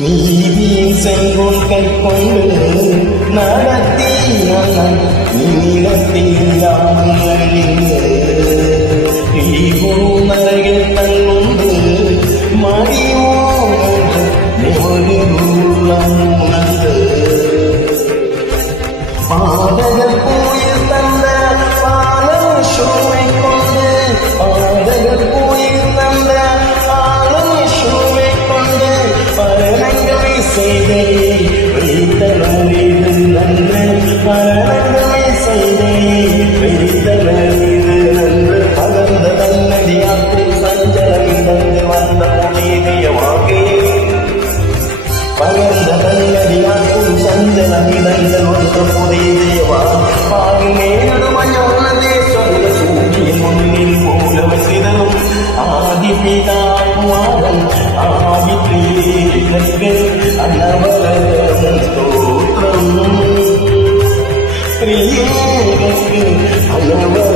நீதியின் செங்கோல் கைக்கொண்டு நடத்திய நீளத்தில் யாழிந்து நரகில் தன்னுண்டு மடியோடு உணர்ந்து பாடகர் கோயில் தந்த பாலம் ஷோவை கொண்டு பாடகர் கோயில் தந்த பாலம் ஷோவை கொண்டு பரணங்கவை செய்தே வைத்தனது நன்று பரணங்கவை செய்தே வைத்தனது நன்று பகர்ந்த தன்னடியாக்கும் சஞ்சலம் தந்து வந்த நீதியமாகே பகர்ந்த தன்னடியாக்கும் சஞ்சலம் தந்து வந்த புதிய தேவா பாகினேடுமயோனதே சொல்ல சூழ்ச்சியின் முன்னில் மூலவ சிதறும் ஆதி பிதா குமாரன் ஆதி பிரியனுக்கு அன்னவரம் ஸ்தோத்திரம் பிரியனுக்கு அன்னவரம்